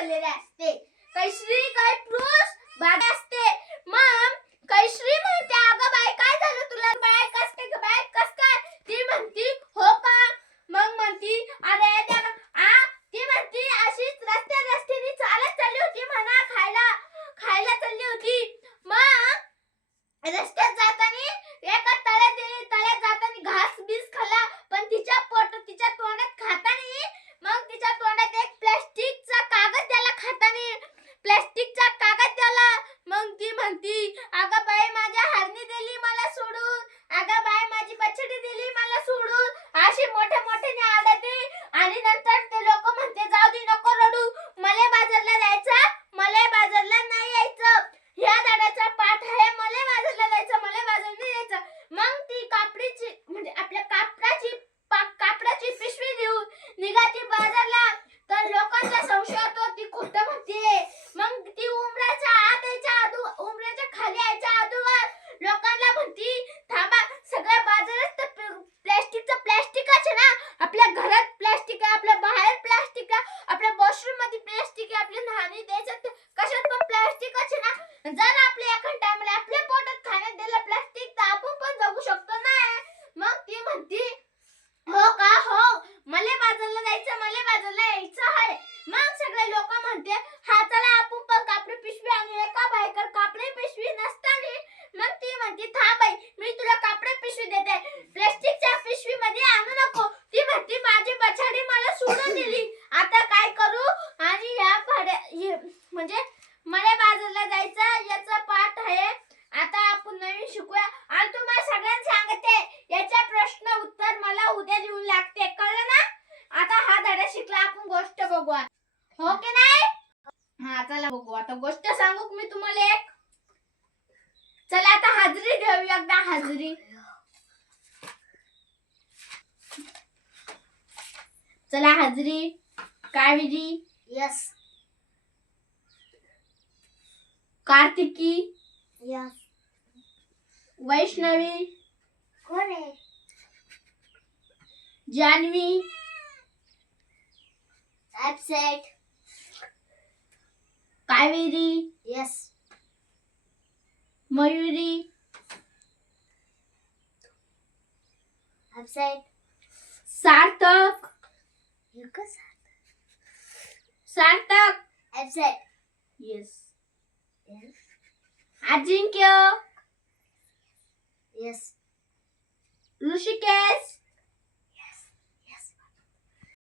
भरलेले असते. कैश्री काय प्रूस भाग असते. मग कैश्री तर ते लोक म्हणते जाऊ दे नको रडू. मला बाजारला जायचं बघू हो की नाही? हा चला बघू. आता गोष्ट सांगू मी तुम्हाला एक? चला आता हाजरी देऊ एकदा हाजरी. चला हाजरी. कावेरी यस कार्तिकी? यस वैष्णवी? कोण आहे? Janhavi upset. Kaveri. Yes. Mayuri. Upset. Sartok. You can Sartak. Upset. Yes. Yes. Ajinkya. Yes. Rishikesh.